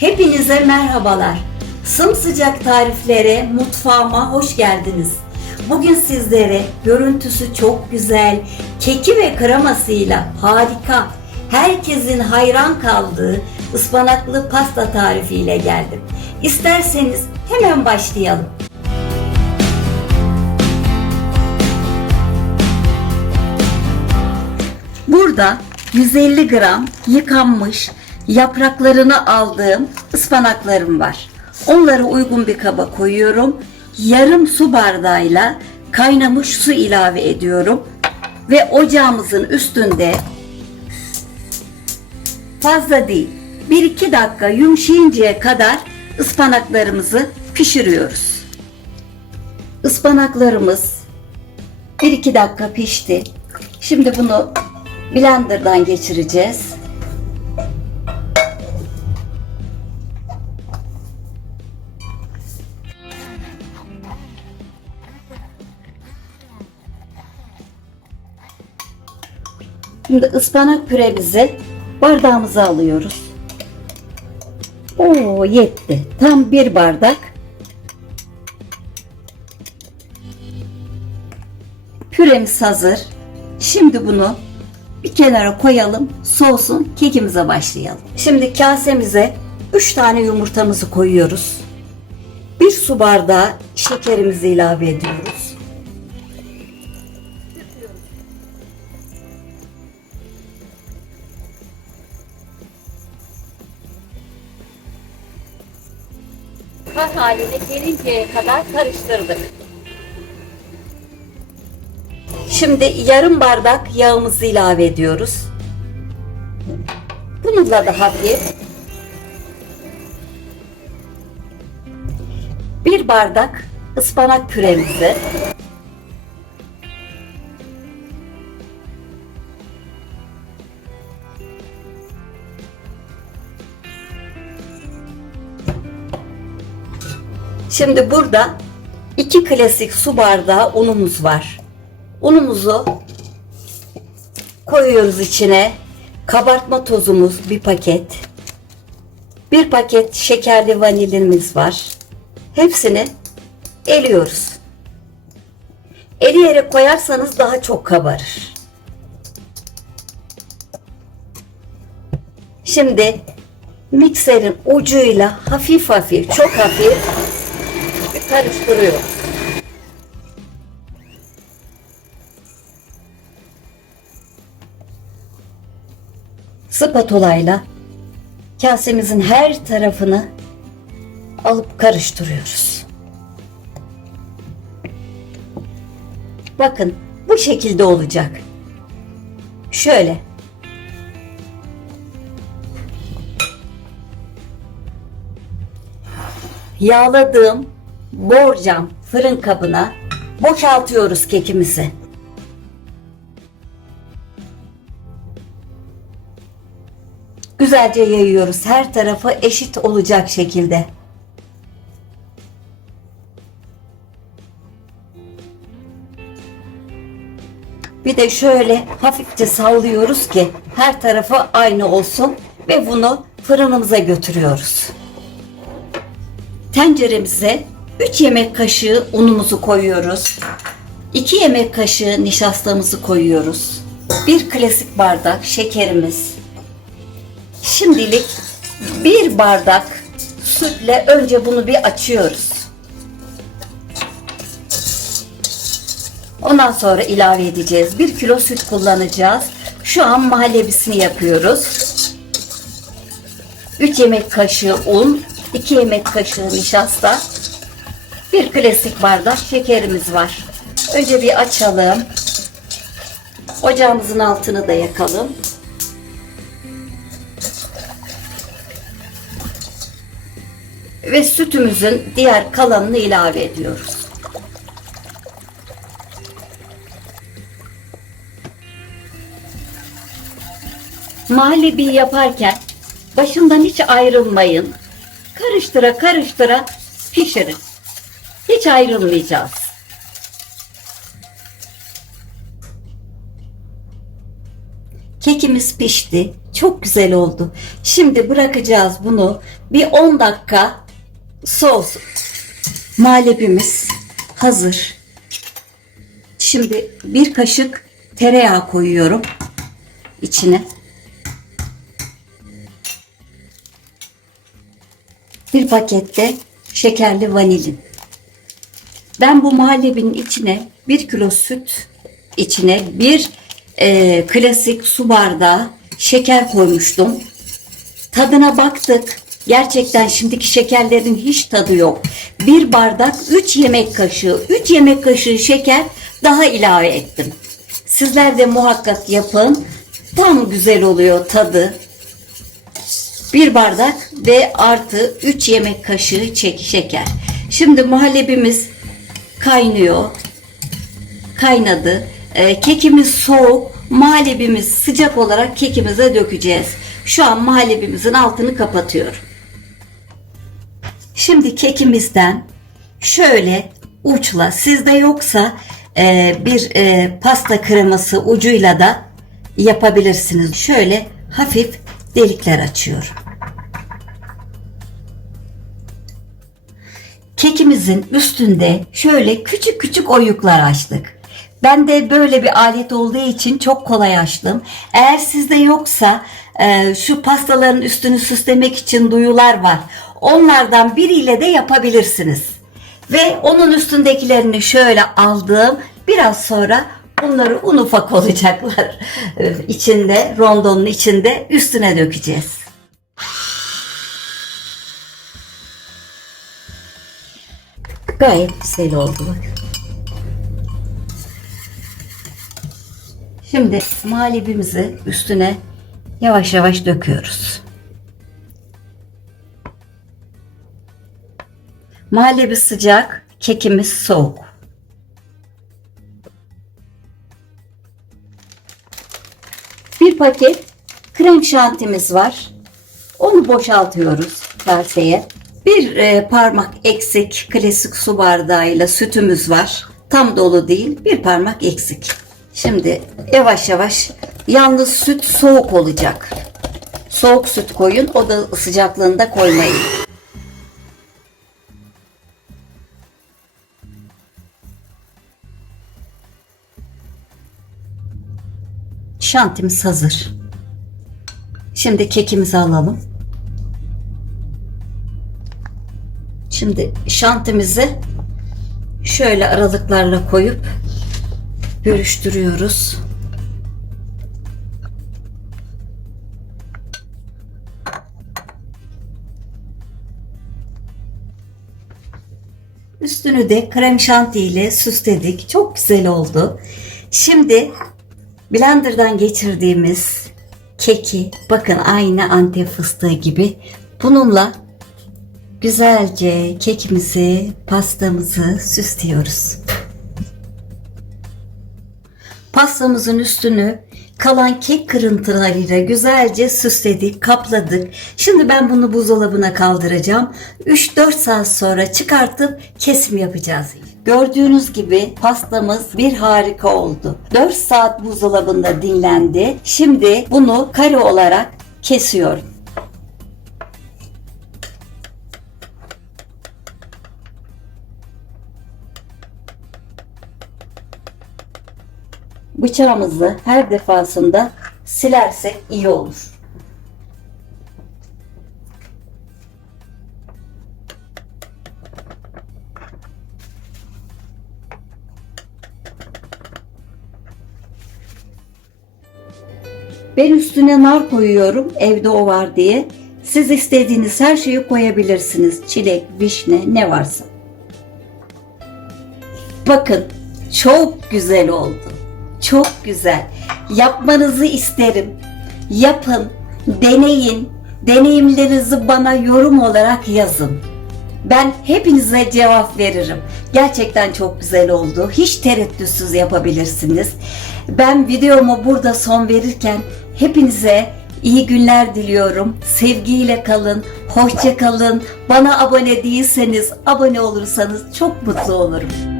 Hepinize merhabalar. Sımsıcak tariflere, mutfağıma hoş geldiniz. Bugün sizlere görüntüsü çok güzel, keki ve kremasıyla harika, herkesin hayran kaldığı ıspanaklı pasta tarifiyle geldim. İsterseniz hemen başlayalım. Burada 150 gram yıkanmış yapraklarını aldığım ıspanaklarım var. Onları uygun bir kaba koyuyorum. Yarım su bardağıyla kaynamış su ilave ediyorum. Ve ocağımızın üstünde fazla değil 1-2 dakika yumuşayıncaya kadar ıspanaklarımızı pişiriyoruz. Ispanaklarımız 1-2 dakika pişti. Şimdi bunu blenderdan geçireceğiz. Şimdi ıspanak püremizi bardağımıza alıyoruz. Oo yetti. Tam bir bardak. Püremiz hazır. Şimdi bunu bir kenara koyalım, soğusun, kekimize başlayalım. Şimdi kasemize 3 tane yumurtamızı koyuyoruz. 1 su bardağı şekerimizi ilave ediyoruz. Haline gelinceye kadar karıştırdık. Şimdi yarım bardak yağımızı ilave ediyoruz. Bununla da hafif bir bardak ıspanak püremizi Şimdi burada iki klasik su bardağı unumuz var. Unumuzu koyuyoruz içine. Kabartma tozumuz bir paket. Bir paket şekerli vanilimiz var. Hepsini eliyoruz. Eleyerek koyarsanız daha çok kabarır. Şimdi mikserin ucuyla hafif hafif, çok hafif bir karıştırıyoruz. spatulayla kasemizin her tarafını alıp karıştırıyoruz. Bakın bu şekilde olacak. Şöyle. Yağladığım borcam fırın kabına boşaltıyoruz kekimizi. Güzelce yayıyoruz. Her tarafı eşit olacak şekilde. Bir de şöyle hafifçe sallıyoruz ki her tarafı aynı olsun ve bunu fırınımıza götürüyoruz. Tenceremize 3 yemek kaşığı unumuzu koyuyoruz. 2 yemek kaşığı nişastamızı koyuyoruz. Bir klasik bardak şekerimiz, Şimdilik bir bardak sütle önce bunu bir açıyoruz. Ondan sonra ilave edeceğiz. Bir kilo süt kullanacağız. Şu an mahallebisini yapıyoruz. 3 yemek kaşığı un, 2 yemek kaşığı nişasta, bir klasik bardak şekerimiz var. Önce bir açalım. Ocağımızın altını da yakalım. ve sütümüzün diğer kalanını ilave ediyoruz. Muhallebi yaparken başından hiç ayrılmayın. Karıştıra karıştıra pişirin. Ayrılmayacağız. Kekimiz pişti. Çok güzel oldu. Şimdi bırakacağız bunu bir 10 dakika soğusun. Malebimiz hazır. Şimdi bir kaşık tereyağı koyuyorum içine. Bir pakette şekerli vanilin. Ben bu muhallebinin içine bir kilo süt içine bir e, klasik su bardağı şeker koymuştum. Tadına baktık. Gerçekten şimdiki şekerlerin hiç tadı yok. Bir bardak 3 yemek kaşığı, 3 yemek kaşığı şeker daha ilave ettim. Sizler de muhakkak yapın. Tam güzel oluyor tadı. Bir bardak ve artı 3 yemek kaşığı çek şeker. Şimdi muhallebimiz kaynıyor. Kaynadı. Ee, kekimiz soğuk. Muhallebimiz sıcak olarak kekimize dökeceğiz. Şu an muhallebimizin altını kapatıyorum. Şimdi kekimizden şöyle uçla sizde yoksa e, bir e, pasta kreması ucuyla da yapabilirsiniz. Şöyle hafif delikler açıyorum. Kekimizin üstünde şöyle küçük küçük oyuklar açtık. Ben de böyle bir alet olduğu için çok kolay açtım. Eğer sizde yoksa e, şu pastaların üstünü süslemek için duyular var. Onlardan biriyle de yapabilirsiniz. Ve onun üstündekilerini şöyle aldım. Biraz sonra bunları un ufak olacaklar. İçinde, rondonun içinde üstüne dökeceğiz. Gayet güzel oldu bak. Şimdi muhallebimizi üstüne yavaş yavaş döküyoruz. Muhallebi sıcak, kekimiz soğuk. Bir paket krem şantimiz var. Onu boşaltıyoruz kaseye. Bir e, parmak eksik klasik su bardağıyla sütümüz var. Tam dolu değil, bir parmak eksik. Şimdi yavaş yavaş yalnız süt soğuk olacak. Soğuk süt koyun, o da sıcaklığında koymayın. Şantimiz hazır. Şimdi kekimizi alalım. Şimdi şantimizi şöyle aralıklarla koyup bölüştürüyoruz. Üstünü de krem şanti ile süsledik. Çok güzel oldu. Şimdi blenderdan geçirdiğimiz keki bakın aynı antep fıstığı gibi bununla güzelce kekimizi, pastamızı süslüyoruz. Pastamızın üstünü kalan kek kırıntılarıyla güzelce süsledik, kapladık. Şimdi ben bunu buzdolabına kaldıracağım. 3-4 saat sonra çıkartıp kesim yapacağız. Gördüğünüz gibi pastamız bir harika oldu. 4 saat buzdolabında dinlendi. Şimdi bunu kare olarak kesiyorum. Bıçağımızı her defasında silersek iyi olur. Ben üstüne nar koyuyorum evde o var diye. Siz istediğiniz her şeyi koyabilirsiniz. Çilek, vişne ne varsa. Bakın çok güzel oldu. Çok güzel. Yapmanızı isterim. Yapın, deneyin. Deneyimlerinizi bana yorum olarak yazın. Ben hepinize cevap veririm. Gerçekten çok güzel oldu. Hiç tereddütsüz yapabilirsiniz. Ben videomu burada son verirken hepinize iyi günler diliyorum. Sevgiyle kalın, hoşça kalın. Bana abone değilseniz abone olursanız çok mutlu olurum.